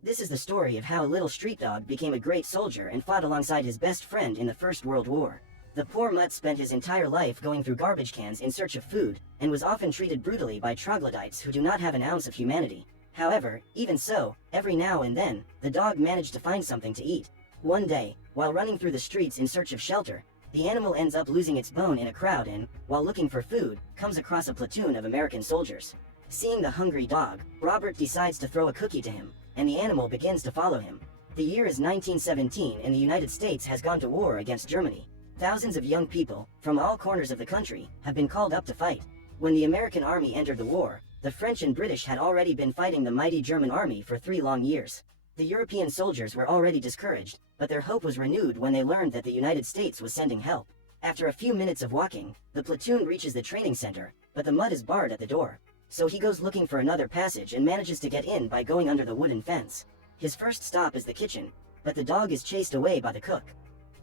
This is the story of how a little street dog became a great soldier and fought alongside his best friend in the First World War. The poor mutt spent his entire life going through garbage cans in search of food, and was often treated brutally by troglodytes who do not have an ounce of humanity. However, even so, every now and then, the dog managed to find something to eat. One day, while running through the streets in search of shelter, the animal ends up losing its bone in a crowd and, while looking for food, comes across a platoon of American soldiers. Seeing the hungry dog, Robert decides to throw a cookie to him, and the animal begins to follow him. The year is 1917 and the United States has gone to war against Germany. Thousands of young people, from all corners of the country, have been called up to fight. When the American army entered the war, the French and British had already been fighting the mighty German army for 3 long years. The European soldiers were already discouraged, but their hope was renewed when they learned that the United States was sending help. After a few minutes of walking, the platoon reaches the training center, but the mud is barred at the door. So he goes looking for another passage and manages to get in by going under the wooden fence. His first stop is the kitchen, but the dog is chased away by the cook.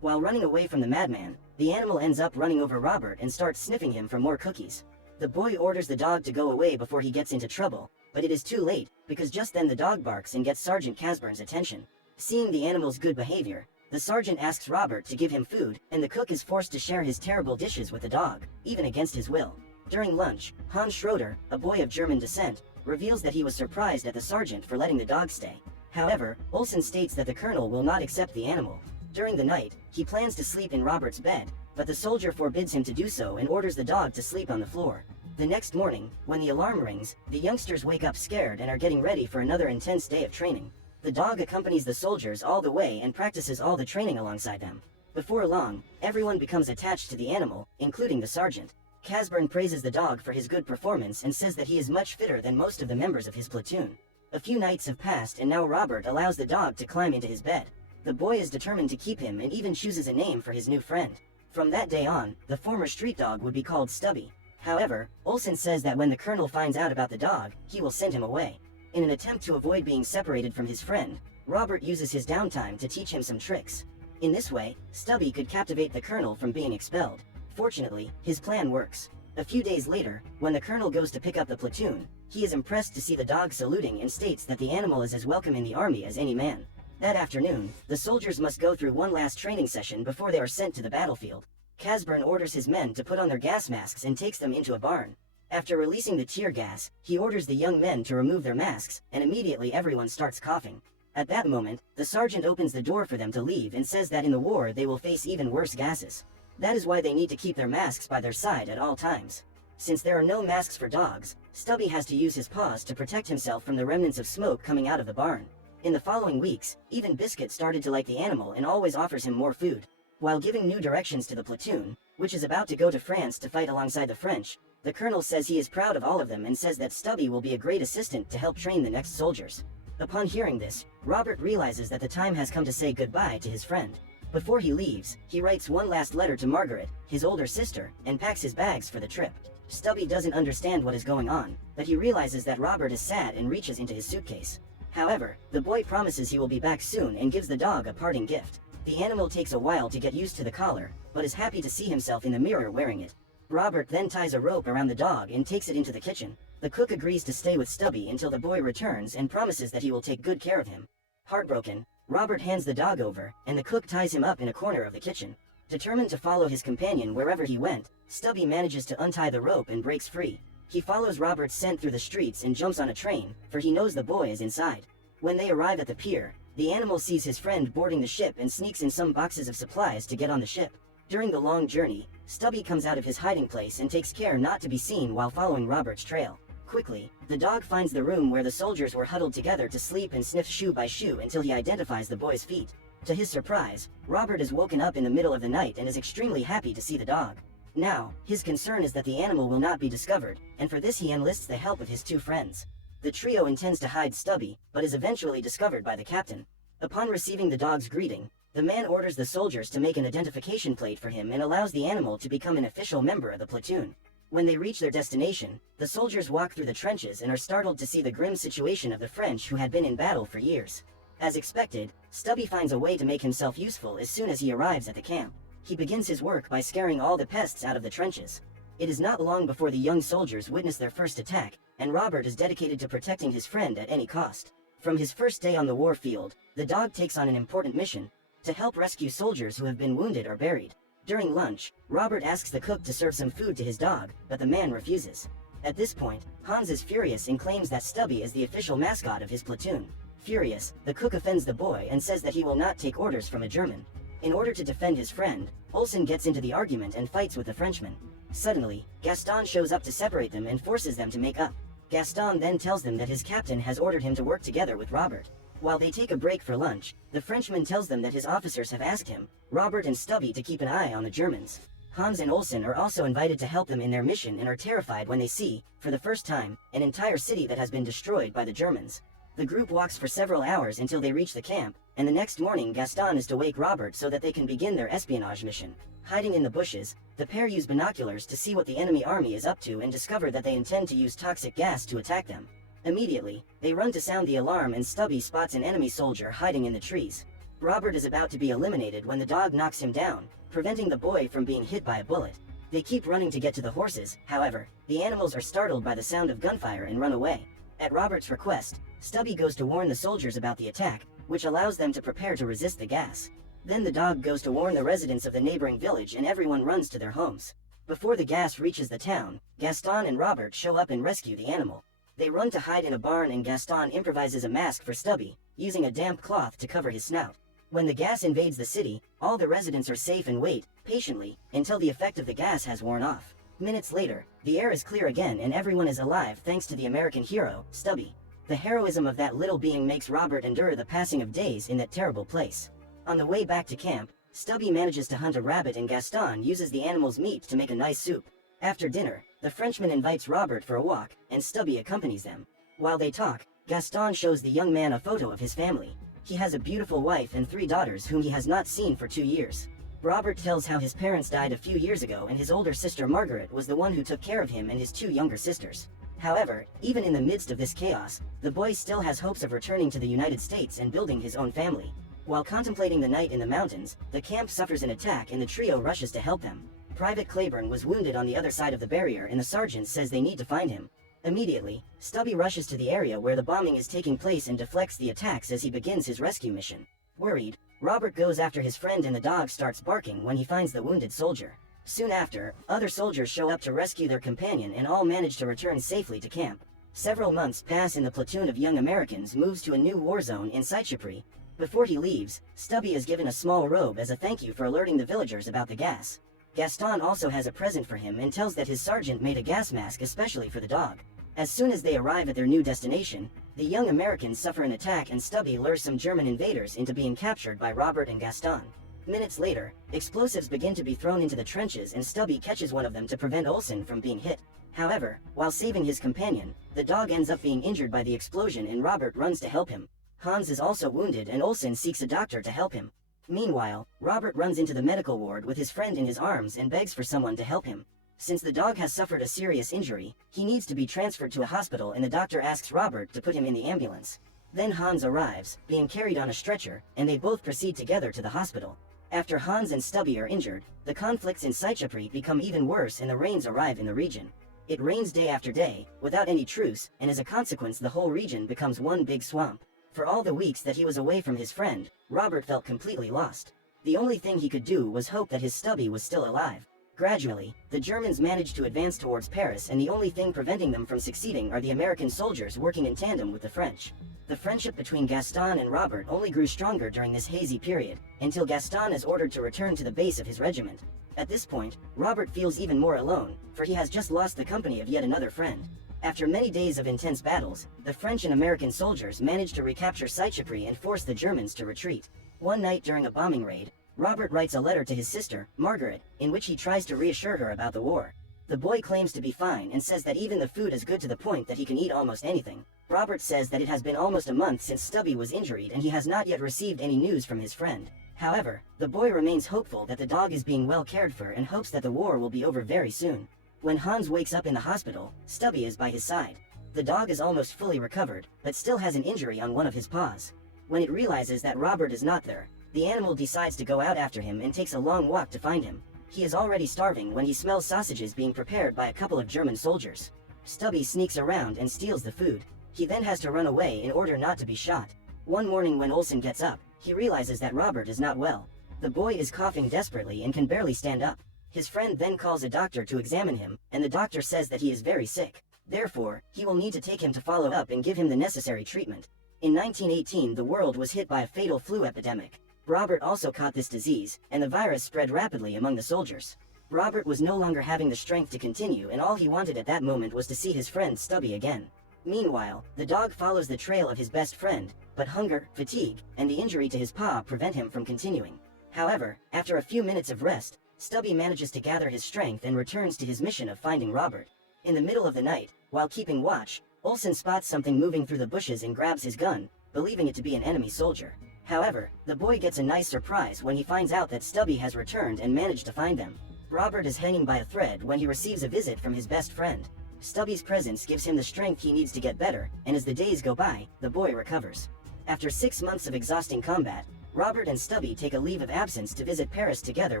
While running away from the madman, the animal ends up running over Robert and starts sniffing him for more cookies. The boy orders the dog to go away before he gets into trouble, but it is too late, because just then the dog barks and gets Sergeant Casburn's attention. Seeing the animal's good behavior, the sergeant asks Robert to give him food, and the cook is forced to share his terrible dishes with the dog, even against his will. During lunch, Hans Schroeder, a boy of German descent, reveals that he was surprised at the sergeant for letting the dog stay. However, Olsen states that the colonel will not accept the animal. During the night, he plans to sleep in Robert's bed, but the soldier forbids him to do so and orders the dog to sleep on the floor. The next morning, when the alarm rings, the youngsters wake up scared and are getting ready for another intense day of training. The dog accompanies the soldiers all the way and practices all the training alongside them. Before long, everyone becomes attached to the animal, including the sergeant. Casburn praises the dog for his good performance and says that he is much fitter than most of the members of his platoon. A few nights have passed and now Robert allows the dog to climb into his bed. The boy is determined to keep him and even chooses a name for his new friend. From that day on, the former street dog would be called Stubby. However, Olsen says that when the colonel finds out about the dog, he will send him away. In an attempt to avoid being separated from his friend, Robert uses his downtime to teach him some tricks. In this way, Stubby could captivate the colonel from being expelled. Fortunately, his plan works. A few days later, when the colonel goes to pick up the platoon, he is impressed to see the dog saluting and states that the animal is as welcome in the army as any man. That afternoon, the soldiers must go through one last training session before they are sent to the battlefield. Casburn orders his men to put on their gas masks and takes them into a barn. After releasing the tear gas, he orders the young men to remove their masks, and immediately everyone starts coughing. At that moment, the sergeant opens the door for them to leave and says that in the war they will face even worse gases. That is why they need to keep their masks by their side at all times. Since there are no masks for dogs, Stubby has to use his paws to protect himself from the remnants of smoke coming out of the barn. In the following weeks, even Biscuit started to like the animal and always offers him more food. While giving new directions to the platoon, which is about to go to France to fight alongside the French, the colonel says he is proud of all of them and says that Stubby will be a great assistant to help train the next soldiers. Upon hearing this, Robert realizes that the time has come to say goodbye to his friend. Before he leaves, he writes one last letter to Margaret, his older sister, and packs his bags for the trip. Stubby doesn't understand what is going on, but he realizes that Robert is sad and reaches into his suitcase. However, the boy promises he will be back soon and gives the dog a parting gift. The animal takes a while to get used to the collar, but is happy to see himself in the mirror wearing it. Robert then ties a rope around the dog and takes it into the kitchen. The cook agrees to stay with Stubby until the boy returns and promises that he will take good care of him. Heartbroken, Robert hands the dog over, and the cook ties him up in a corner of the kitchen. Determined to follow his companion wherever he went, Stubby manages to untie the rope and breaks free. He follows Robert's scent through the streets and jumps on a train, for he knows the boy is inside. When they arrive at the pier, the animal sees his friend boarding the ship and sneaks in some boxes of supplies to get on the ship. During the long journey, Stubby comes out of his hiding place and takes care not to be seen while following Robert's trail. Quickly, the dog finds the room where the soldiers were huddled together to sleep and sniffs shoe by shoe until he identifies the boy's feet. To his surprise, Robert is woken up in the middle of the night and is extremely happy to see the dog. Now, his concern is that the animal will not be discovered, and for this he enlists the help of his 2 friends. The trio intends to hide Stubby, but is eventually discovered by the captain. Upon receiving the dog's greeting, the man orders the soldiers to make an identification plate for him and allows the animal to become an official member of the platoon. When they reach their destination, the soldiers walk through the trenches and are startled to see the grim situation of the French who had been in battle for years. As expected, Stubby finds a way to make himself useful as soon as he arrives at the camp. He begins his work by scaring all the pests out of the trenches. It is not long before the young soldiers witness their first attack, and Robert is dedicated to protecting his friend at any cost. From his first day on the war field, the dog takes on an important mission to help rescue soldiers who have been wounded or buried. During lunch, Robert asks the cook to serve some food to his dog, but the man refuses. At this point, Hans is furious and claims that Stubby is the official mascot of his platoon. Furious, the cook offends the boy and says that he will not take orders from a German. In order to defend his friend, Olsen gets into the argument and fights with the Frenchman. Suddenly, Gaston shows up to separate them and forces them to make up. Gaston then tells them that his captain has ordered him to work together with Robert. While they take a break for lunch, the Frenchman tells them that his officers have asked him, Robert and Stubby, to keep an eye on the Germans. Hans and Olsen are also invited to help them in their mission and are terrified when they see, for the first time, an entire city that has been destroyed by the Germans. The group walks for several hours until they reach the camp, and the next morning Gaston is to wake Robert so that they can begin their espionage mission. Hiding in the bushes, the pair use binoculars to see what the enemy army is up to and discover that they intend to use toxic gas to attack them. Immediately, they run to sound the alarm and Stubby spots an enemy soldier hiding in the trees. Robert is about to be eliminated when the dog knocks him down, preventing the boy from being hit by a bullet. They keep running to get to the horses, however, the animals are startled by the sound of gunfire and run away. At Robert's request, Stubby goes to warn the soldiers about the attack, which allows them to prepare to resist the gas. Then the dog goes to warn the residents of the neighboring village and everyone runs to their homes. Before the gas reaches the town, Gaston and Robert show up and rescue the animal. They run to hide in a barn and Gaston improvises a mask for Stubby, using a damp cloth to cover his snout. When the gas invades the city, all the residents are safe and wait, patiently, until the effect of the gas has worn off. Minutes later, the air is clear again and everyone is alive thanks to the American hero, Stubby. The heroism of that little being makes Robert endure the passing of days in that terrible place. On the way back to camp, Stubby manages to hunt a rabbit and Gaston uses the animal's meat to make a nice soup. After dinner, the Frenchman invites Robert for a walk, and Stubby accompanies them. While they talk, Gaston shows the young man a photo of his family. He has a beautiful wife and 3 daughters whom he has not seen for 2 years. Robert tells how his parents died a few years ago and his older sister Margaret was the one who took care of him and his 2 younger sisters. However, even in the midst of this chaos, the boy still has hopes of returning to the United States and building his own family. While contemplating the night in the mountains, the camp suffers an attack and the trio rushes to help them. Private Claiborne was wounded on the other side of the barrier and the sergeant says they need to find him. Immediately, Stubby rushes to the area where the bombing is taking place and deflects the attacks as he begins his rescue mission. Worried, Robert goes after his friend and the dog starts barking when he finds the wounded soldier. Soon after, other soldiers show up to rescue their companion and all manage to return safely to camp. Several months pass and the platoon of young Americans moves to a new war zone in Saichapri. Before he leaves, Stubby is given a small robe as a thank you for alerting the villagers about the gas. Gaston also has a present for him and tells that his sergeant made a gas mask especially for the dog. As soon as they arrive at their new destination, the young Americans suffer an attack and Stubby lures some German invaders into being captured by Robert and Gaston. Minutes later, explosives begin to be thrown into the trenches and Stubby catches one of them to prevent Olsen from being hit. However, while saving his companion, the dog ends up being injured by the explosion and Robert runs to help him. Hans is also wounded and Olsen seeks a doctor to help him. Meanwhile, Robert runs into the medical ward with his friend in his arms and begs for someone to help him. Since the dog has suffered a serious injury, he needs to be transferred to a hospital and the doctor asks Robert to put him in the ambulance. Then Hans arrives, being carried on a stretcher, and they both proceed together to the hospital. After Hans and Stubby are injured, the conflicts in Saichapri become even worse and the rains arrive in the region. It rains day after day, without any truce, and as a consequence the whole region becomes one big swamp. For all the weeks that he was away from his friend, Robert felt completely lost. The only thing he could do was hope that his Stubby was still alive. Gradually, the Germans managed to advance towards Paris and the only thing preventing them from succeeding are the American soldiers working in tandem with the French. The friendship between Gaston and Robert only grew stronger during this hazy period, until Gaston is ordered to return to the base of his regiment. At this point, Robert feels even more alone, for he has just lost the company of yet another friend. After many days of intense battles, the French and American soldiers managed to recapture Saichapri and force the Germans to retreat. One night during a bombing raid, Robert writes a letter to his sister, Margaret, in which he tries to reassure her about the war. The boy claims to be fine and says that even the food is good to the point that he can eat almost anything. Robert says that it has been almost a month since Stubby was injured and he has not yet received any news from his friend. However, the boy remains hopeful that the dog is being well cared for and hopes that the war will be over very soon. When Hans wakes up in the hospital, Stubby is by his side. The dog is almost fully recovered, but still has an injury on one of his paws. When it realizes that Robert is not there, the animal decides to go out after him and takes a long walk to find him. He is already starving when he smells sausages being prepared by a couple of German soldiers. Stubby sneaks around and steals the food. He then has to run away in order not to be shot. One morning when Olsen gets up, he realizes that Robert is not well. The boy is coughing desperately and can barely stand up. His friend then calls a doctor to examine him, and the doctor says that he is very sick. Therefore, he will need to take him to follow up and give him the necessary treatment. In 1918, the world was hit by a fatal flu epidemic. Robert also caught this disease, and the virus spread rapidly among the soldiers. Robert was no longer having the strength to continue, and all he wanted at that moment was to see his friend Stubby again. Meanwhile, the dog follows the trail of his best friend, but hunger, fatigue, and the injury to his paw prevent him from continuing. However, after a few minutes of rest, Stubby manages to gather his strength and returns to his mission of finding Robert. In the middle of the night, while keeping watch, Olsen spots something moving through the bushes and grabs his gun, believing it to be an enemy soldier. However, the boy gets a nice surprise when he finds out that Stubby has returned and managed to find them. Robert is hanging by a thread when he receives a visit from his best friend. Stubby's presence gives him the strength he needs to get better, and as the days go by, the boy recovers. After 6 months of exhausting combat, Robert and Stubby take a leave of absence to visit Paris together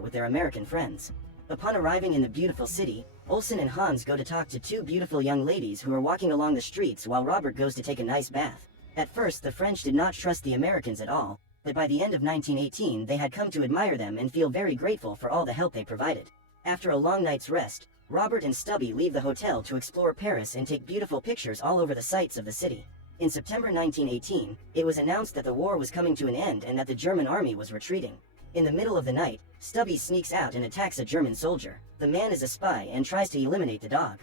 with their American friends. Upon arriving in the beautiful city, Olsen and Hans go to talk to two beautiful young ladies who are walking along the streets while Robert goes to take a nice bath. At first, the French did not trust the Americans at all, but by the end of 1918 they had come to admire them and feel very grateful for all the help they provided. After a long night's rest, Robert and Stubby leave the hotel to explore Paris and take beautiful pictures all over the sights of the city. In September 1918, it was announced that the war was coming to an end and that the German army was retreating. In the middle of the night, Stubby sneaks out and attacks a German soldier. The man is a spy and tries to eliminate the dog.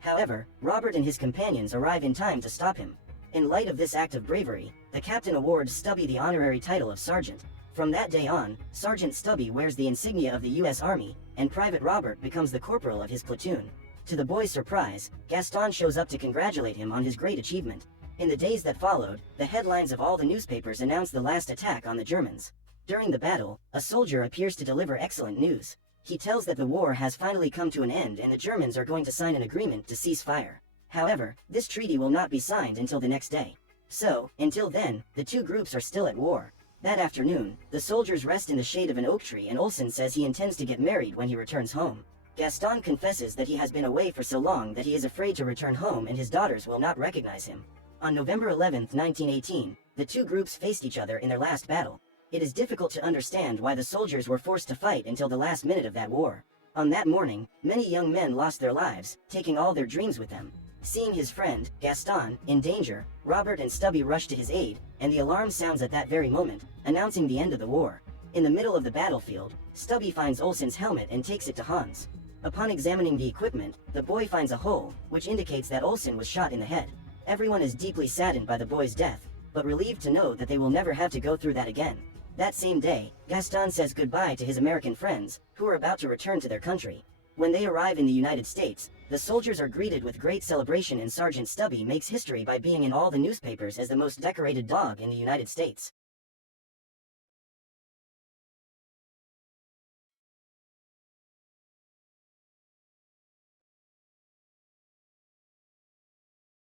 However, Robert and his companions arrive in time to stop him. In light of this act of bravery, the captain awards Stubby the honorary title of sergeant. From that day on, Sergeant Stubby wears the insignia of the U.S. Army, and Private Robert becomes the corporal of his platoon. To the boy's surprise, Gaston shows up to congratulate him on his great achievement. In the days that followed, the headlines of all the newspapers announced the last attack on the Germans. During the battle, a soldier appears to deliver excellent news. He tells that the war has finally come to an end and the Germans are going to sign an agreement to cease fire. However, this treaty will not be signed until the next day. So, until then, the two groups are still at war. That afternoon, the soldiers rest in the shade of an oak tree and Olsen says he intends to get married when he returns home. Gaston confesses that he has been away for so long that he is afraid to return home and his daughters will not recognize him. On November 11, 1918, the two groups faced each other in their last battle. It is difficult to understand why the soldiers were forced to fight until the last minute of that war. On that morning, many young men lost their lives, taking all their dreams with them. Seeing his friend, Gaston, in danger, Robert and Stubby rush to his aid, and the alarm sounds at that very moment, announcing the end of the war. In the middle of the battlefield, Stubby finds Olsen's helmet and takes it to Hans. Upon examining the equipment, the boy finds a hole, which indicates that Olsen was shot in the head. Everyone is deeply saddened by the boy's death, but relieved to know that they will never have to go through that again. That same day, Gaston says goodbye to his American friends, who are about to return to their country. When they arrive in the United States, the soldiers are greeted with great celebration and Sergeant Stubby makes history by being in all the newspapers as the most decorated dog in the United States.